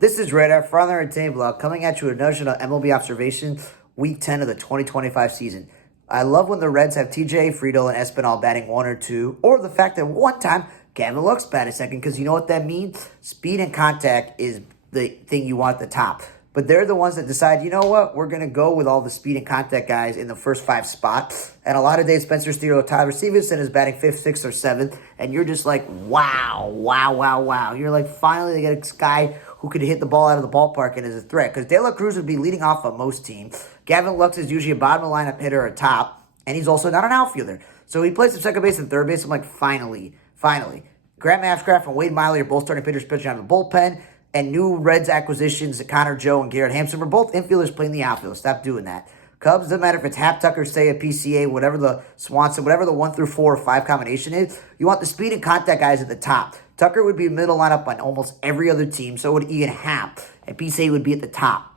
This is Radar, Father and Table, coming at you with another MLB observation, Week 10 of the 2025 season. I love when the Reds have TJ, Friedel, and Espinal batting 1 or 2, or the fact that one time Gavin Lux batted second, because you know what that means? Speed and contact is the thing you want at the top. But they're the ones that decide, you know what, we're going to go with all the speed and contact guys in the first 5 spots. And a lot of days, Spencer Steele, Tyler Stevenson is batting 5th, 6th, or 7th. And you're just like, wow. You're like, finally they get a guy who could hit the ball out of the ballpark and is a threat. Because De La Cruz would be leading off on most teams. Gavin Lux is usually a bottom of the lineup hitter or top. And he's also not an outfielder. So he plays at second base and third base. I'm like, finally. Grant Maxcraft and Wade Miley are both starting pitchers pitching out of the bullpen. And new Reds acquisitions, Connor Joe and Garrett Hampson, were both infielders playing the outfield. Stop doing that. Cubs, doesn't matter if it's Hap, Tucker, Seiya, PCA, whatever the Swanson, whatever the 1 through 4 or 5 combination is, you want the speed and contact guys at the top. Tucker would be middle lineup on almost every other team, so would Ian Happ, and PCA would be at the top.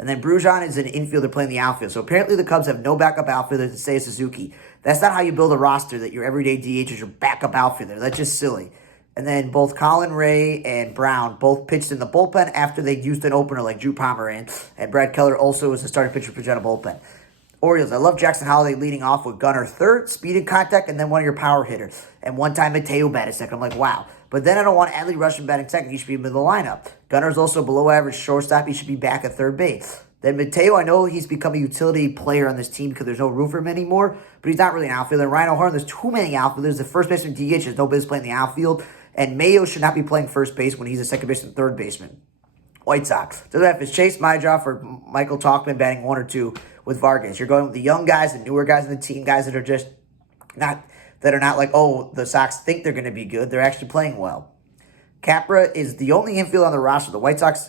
And then Brujan is an infielder playing the outfield. So apparently the Cubs have no backup outfielder to Seiya Suzuki. That's not how you build a roster, that your everyday DH is your backup outfielder. That's just silly. And then both Colin Ray and Brown both pitched in the bullpen after they used an opener like Drew Pomeranz. And Brad Keller also was a starting pitcher pitching out of bullpen. Orioles, I love Jackson Holiday leading off with Gunnar third, speed and contact, and then one of your power hitters. And one time Mateo batted second. I'm like, wow. But then I don't want Adley Rushing batting second. He should be in the middle of the lineup. Gunner's also below average shortstop. He should be back at third base. Then Mateo, I know he's become a utility player on this team because there's no room for him anymore, but he's not really an outfielder. Ryan O'Hearn, there's too many outfielders. The first baseman DH has no business playing the outfield. And Mayo should not be playing first base when he's a second baseman, third baseman. White Sox. Doesn't matter if it's Chase Majoff or Michael Talkman batting 1 or 2 with Vargas. You're going with the young guys, the newer guys in the team, guys that are just not like, oh, the Sox think they're going to be good. They're actually playing well. Capra is the only infield on the roster. The White Sox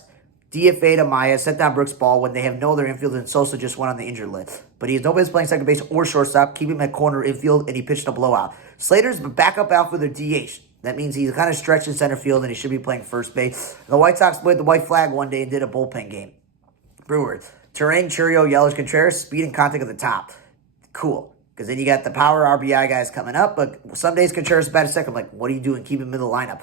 DFA'd Amaya, set down Brooks Ball when they have no other infield, and Sosa just went on the injured list. But he has no business playing second base or shortstop. Keep him at corner infield, and he pitched a blowout. Slater's the backup outfielder DH. That means he's kind of stretched in center field, and he should be playing first base. The White Sox played the white flag one day and did a bullpen game. Brewers, Turang, Churio, Yelich, Contreras, speed and contact at the top. Cool, because then you got the power RBI guys coming up, but some days Contreras batted second. I'm like, what are you doing? Keep him middle lineup.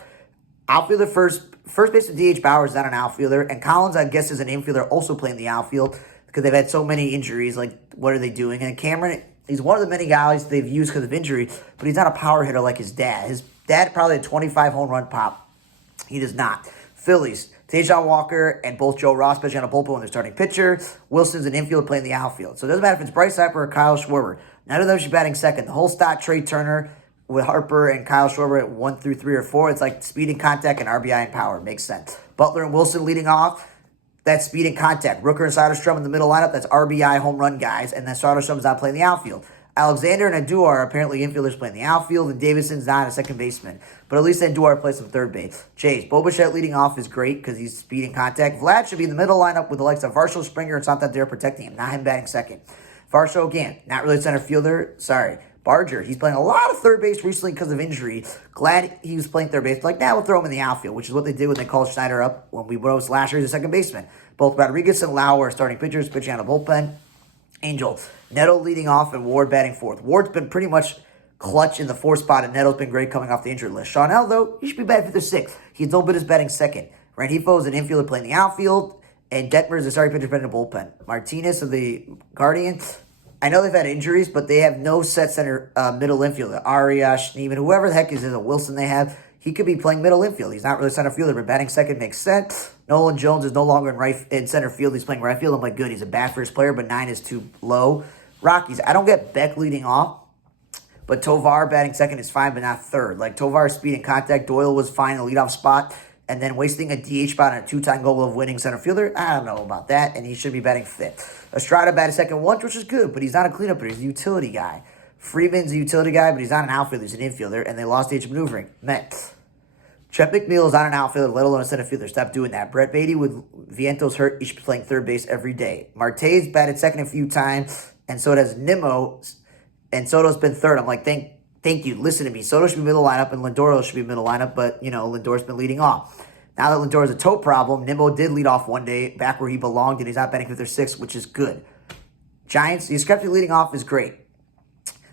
Outfielder first baseman DH Bauer is not an outfielder, and Collins, I guess, is an infielder also playing the outfield because they've had so many injuries. Like, what are they doing? And Cameron, he's one of the many guys they've used because of injury, but he's not a power hitter like his dad. His dad probably had 25 home run pop. He does not. Phillies, Tayshaun Walker and both Joe Ross pitching on a bullpen when they're starting pitcher. Wilson's an infield playing the outfield. So it doesn't matter if it's Bryce Harper or Kyle Schwarber. None of them should be batting second. The whole stat, Trey Turner with Harper and Kyle Schwarber at 1 through 3 or 4. It's like speed and contact and RBI and power. Makes sense. Butler and Wilson leading off. That's speed and contact. Rooker and Soderstrom in the middle lineup. That's RBI home run guys. And then Soderstrom's not playing the outfield. Alexander and Andujar are apparently infielders playing the outfield, and Davidson's not a second baseman. But at least Andujar plays some third base. Chase, Bo Bichette leading off is great because he's speed and contact. Vlad should be in the middle lineup with the likes of Varsho, Springer, and Santander protecting him, not him batting second. Varsho, again, not really a center fielder. Sorry. Barger, he's playing a lot of third base recently because of injury. Glad he was playing third base. Like, now we'll throw him in the outfield, which is what they did when they called Schneider up when we rose last year as a second baseman. Both Rodriguez and Lau are starting pitchers, pitching out of bullpen. Angel, Neto leading off and Ward batting fourth. Ward's been pretty much clutch in the fourth spot, and Neto's been great coming off the injured list. Shawnell, though, he should be batting fifth or sixth. He's no bit as batting second. Rengifo is an infielder playing the outfield, and Detmer is a starting pitcher playing the bullpen. Martinez of the Guardians, I know they've had injuries, but they have no set center middle infielder. Arias, Schneeman, whoever the heck is a Wilson they have, he could be playing middle infield. He's not really a center fielder, but batting second makes sense. Nolan Jones is no longer in center field. He's playing right field. I'm like, good. He's a bad first player, but 9 is too low. Rockies, I don't get Beck leading off, but Tovar batting second is fine, but not third. Like, Tovar's speed and contact. Doyle was fine in the leadoff spot, and then wasting a DH spot on a 2-time Gold Glove winning center fielder, I don't know about that, and he should be batting fifth. Estrada batted second once, which is good, but he's not a cleanup hitter. He's a utility guy. Freeman's a utility guy, but he's not an outfielder. He's an infielder, and they lost age maneuvering. Mets. Chet McNeil is not an outfielder, let alone a center fielder. Stop doing that. Brett Beatty with Vientos hurt, he should be playing third base every day. Marte's batted second a few times, and so does Nimmo, and Soto's been third. I'm like, thank you. Listen to me. Soto should be middle lineup, and Lindoro should be middle lineup, but, Lindor's been leading off. Now that Lindor has a toe problem, Nimmo did lead off one day back where he belonged, and he's not batting fifth or sixth, which is good. Giants, the Yastrzemski leading off is great.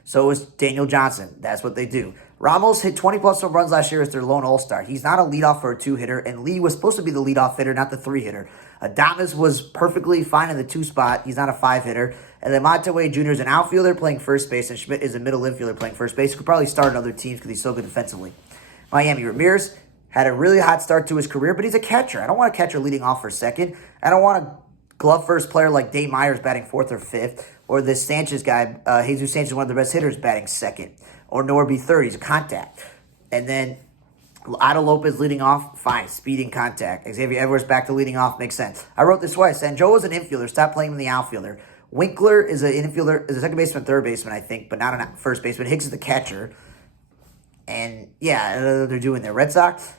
So is Daniel Johnson. That's what they do. Ramos hit 20-plus home runs last year as their lone all-star. He's not a leadoff or a two-hitter, and Lee was supposed to be the leadoff hitter, not the three-hitter. Adames was perfectly fine in the two spot. He's not a five-hitter. And then Montoya Jr. is an outfielder playing first base, and Schmidt is a middle infielder playing first base. He could probably start on other teams because he's so good defensively. Miami Ramirez had a really hot start to his career, but he's a catcher. I don't want a catcher leading off for second. I don't want a glove first player like Dave Myers batting fourth or fifth, or this Sanchez guy, Jesus Sanchez, one of the best hitters, batting second, or Norby third. He's a contact. And then Otto Lopez leading off, fine, speeding contact. Xavier Edwards back to leading off, makes sense. I wrote this twice. Sanjo is an infielder. Stop playing him in the outfielder. Winkler is an infielder, is a second baseman, third baseman, I think, but not a first baseman. Hicks is the catcher. And yeah, they're doing their Red Sox.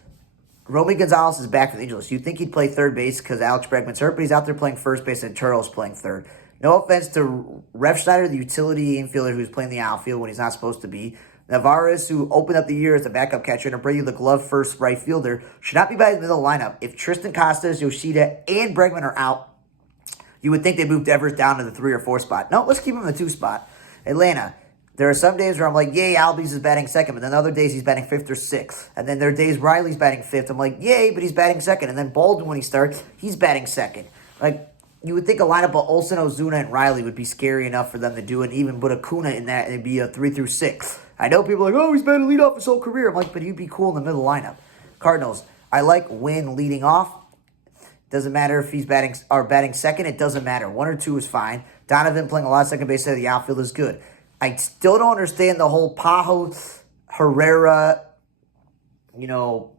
Romy Gonzalez is back for the Angels. You'd think he'd play third base because Alex Bregman's hurt, but he's out there playing first base and Turtle's playing third. No offense to Refsnyder, the utility infielder who's playing the outfield when he's not supposed to be. Navarez, who opened up the year as a backup catcher, and Brady, the glove first right fielder, should not be by the middle of the lineup. If Tristan Costas, Yoshida, and Bregman are out, you would think they moved Evers down to the 3 or 4 spot. No, let's keep him in the 2 spot. Atlanta. There are some days where I'm like, yay, Albies is batting second, but then other days he's batting 5th or 6th. And then there are days Riley's batting 5th. I'm like, yay, but he's batting second. And then Baldwin, when he starts, he's batting second. Like, you would think a lineup of Olsen, Ozuna, and Riley would be scary enough for them to do it, even put Acuna in that, and it'd be a 3 through 6. I know people are like, oh, he's batting leadoff his whole career. I'm like, but he'd be cool in the middle lineup. Cardinals, I like Wynn leading off. Doesn't matter if he's batting second. It doesn't matter. 1 or 2 is fine. Donovan playing a lot of second base out of the outfield is good. I still don't understand the whole Pajo, Herrera, Pozo,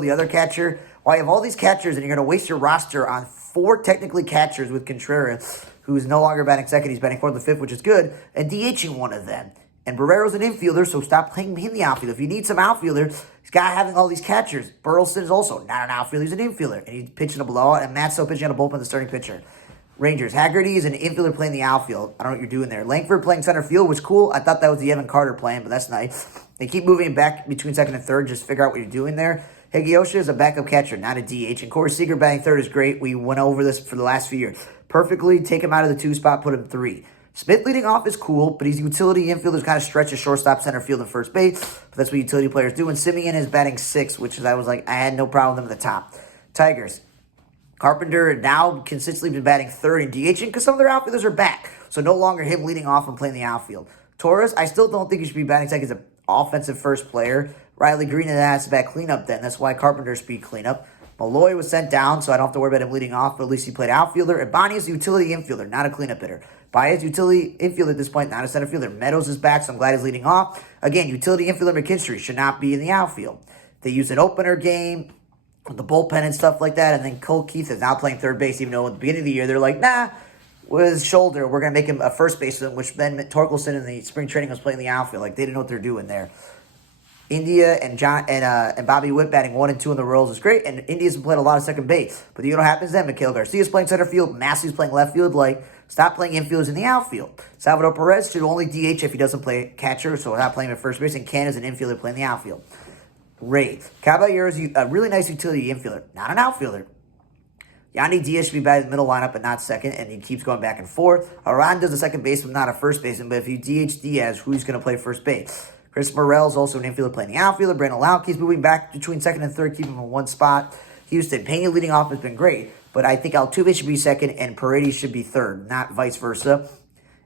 the other catcher. Why you have all these catchers and you're going to waste your roster on 4 technically catchers with Contreras, who's no longer batting second. He's batting 4th or 5th, which is good, and DHing one of them. And Barrero's an infielder, so stop playing him in the outfield. If you need some outfielder, he's got having all these catchers. Burleson is also not an outfielder. He's an infielder, and he's pitching a blowout, and Matt's still pitching on a bullpen, the starting pitcher. Rangers. Haggerty is an infielder playing the outfield. I don't know what you're doing there. Langford playing center field was cool. I thought that was the Evan Carter plan, but that's nice. They keep moving back between second and third. Just figure out what you're doing there. Higiyosha is a backup catcher, not a DH. And Corey Seager batting third is great. We went over this for the last few years. Perfectly take him out of the 2 spot, put him 3. Smith leading off is cool, but he's utility infielders, kind of stretches shortstop, center field, and first base. But that's what utility players do. And Simeon is batting 6, which is, I had no problem with him at the top. Tigers. Carpenter now consistently been batting third and DHing because some of their outfielders are back. So no longer him leading off and playing the outfield. Torres, I still don't think he should be batting second as an offensive first player. Riley Green has to bat cleanup then. That's why Carpenter should be cleanup. Malloy was sent down, so I don't have to worry about him leading off, but at least he played outfielder. And Bonnie is a utility infielder, not a cleanup hitter. Baez, utility infielder at this point, not a center fielder. Meadows is back, so I'm glad he's leading off. Again, utility infielder McKinstry should not be in the outfield. They use an opener game with the bullpen and stuff like that, and then Cole Keith is now playing third base, even though at the beginning of the year they're like, nah, with his shoulder, we're going to make him a first baseman, which then Torkelson in the spring training was playing the outfield. Like, they didn't know what they're doing there. India and Bobby Witt batting 1 and 2 in the Royals is great, and India's been playing a lot of second base. But you know what happens then? Mikhail Garcia's playing center field, Massey's playing left field. Like, stop playing infielders in the outfield. Salvador Perez should only DH if he doesn't play catcher, so not playing at first base, and Ken is an infielder playing the outfield. Ray Caballero is a really nice utility infielder, not an outfielder. Yandy Diaz should be batting in the middle lineup, but not second, and he keeps going back and forth. Aranda's a second baseman, not a first baseman, but if you DH Diaz, who's going to play first base? Chris Morel is also an infielder playing the outfielder. Brandon Lau keeps moving back between second and third, keeping him in one spot. Houston, Pena leading off has been great, but I think Altuve should be second and Paredes should be third, not vice versa.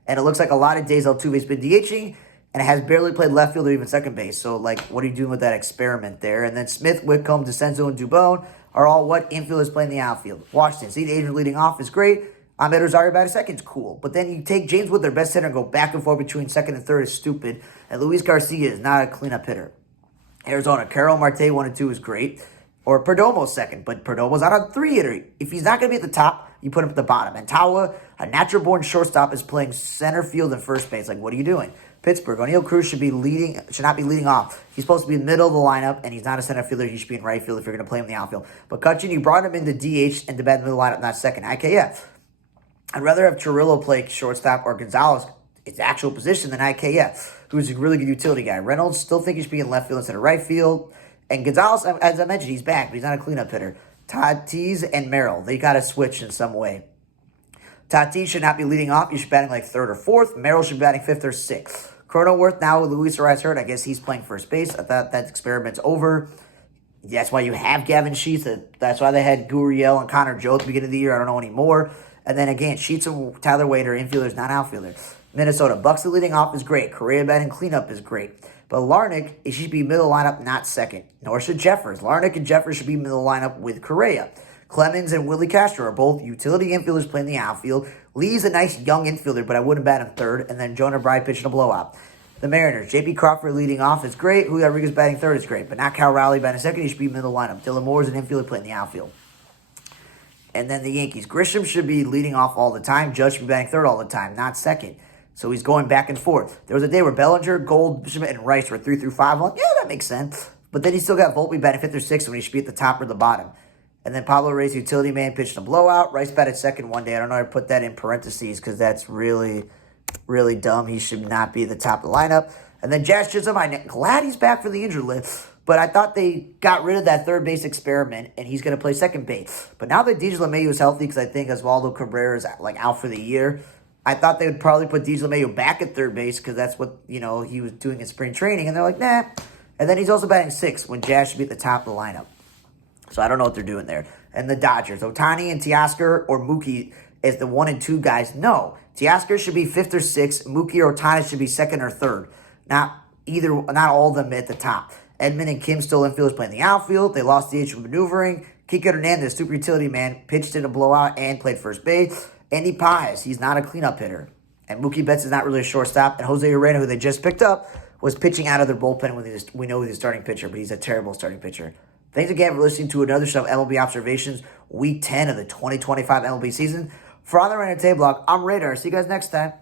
And it looks like a lot of days Altuve's been DHing, and has barely played left field or even second base. So, like, what are you doing with that experiment there? And then Smith, Whitcomb, DeCenzo, and Dubon are all what infielders playing the outfield. Washington, Steve Adrian leading off is great. Ahmed Rosario batting second is cool. But then you take James Wood, their best hitter, and go back and forth between second and third is stupid. And Luis Garcia is not a cleanup hitter. Arizona, Carol Marte 1 and 2 is great. Or Perdomo's second, but Perdomo's not a 3-hitter. If he's not going to be at the top, you put him at the bottom. And Tawa, a natural-born shortstop, is playing center field and first base. Like, what are you doing? Pittsburgh, O'Neal Cruz should not be leading off. He's supposed to be in the middle of the lineup, and he's not a center fielder. He should be in right field if you're going to play him in the outfield. But Cutchin, you brought him into DH and to bat in the middle lineup, not second. IKF. I'd rather have Chirillo play shortstop or Gonzalez, its actual position, than IKF, who's a really good utility guy. Reynolds still think he should be in left field instead of right field. And Gonzalez, as I mentioned, he's back, but he's not a cleanup hitter. Tatis and Merrill, they got to switch in some way. Tatis should not be leading off. He should be batting like third or fourth. Merrill should be batting fifth or sixth. Cronenworth, now with Luis Ariz hurt, I guess he's playing first base. I thought that experiment's over. That's why you have Gavin Sheets. That's why they had Gurriel and Connor Joe at the beginning of the year. I don't know anymore. And then again, Sheets and Tyler Wade are infielders, not outfielders. Minnesota, Buxton leading off is great. Correa batting cleanup is great. But Larnach, he should be middle lineup, not second. Nor should Jeffers. Larnach and Jeffers should be middle lineup with Correa. Clemens and Willie Castro are both utility infielders playing the outfield. Lee's a nice young infielder, but I wouldn't bat him third. And then Jonah Bride pitching a blowout. The Mariners, J.P. Crawford leading off is great. Julio Rodriguez batting third is great. But not Cal Raleigh batting second. He should be middle lineup. Dylan Moore is an infielder playing the outfield. And then the Yankees, Grisham should be leading off all the time. Judge should be batting third all the time, not second. So he's going back and forth. There was a day where Bellinger, Goldschmidt, and Rice were 3 through 5. I'm like, yeah, that makes sense. But then he still got Volpe batting fifth or sixth when he should be at the top or the bottom. And then Pablo Reyes, utility man, pitched a blowout. Rice batted second one day. I don't know how to put that in parentheses because that's really, really dumb. He should not be at the top of the lineup. And then Jazz Chisholm, I'm glad he's back for the injured list. But I thought they got rid of that third base experiment, and he's going to play second base. But now that DJ LeMahieu is healthy, because I think Oswaldo Cabrera is out for the year, I thought they would probably put DJ LeMahieu back at third base because that's what he was doing in spring training. And they're like, nah. And then he's also batting sixth when Jazz should be at the top of the lineup. So I don't know what they're doing there. And the Dodgers, Ohtani and Teoscar or Mookie as the 1 and 2 guys. No, Teoscar should be fifth or sixth. Mookie or Ohtani should be second or third. Not all of them at the top. Edman and Kim still infielders playing the outfield. They lost the age of maneuvering. Kike Hernandez, super utility man, pitched in a blowout and played first base. Andy Paz, he's not a cleanup hitter. And Mookie Betts is not really a shortstop. And Jose Urena, who they just picked up, was pitching out of their bullpen when we know he's a starting pitcher, but he's a terrible starting pitcher. Thanks again for listening to another show of MLB Observations, Week 10 of the 2025 MLB season. For On the Rain Blog, I'm Radar. See you guys next time.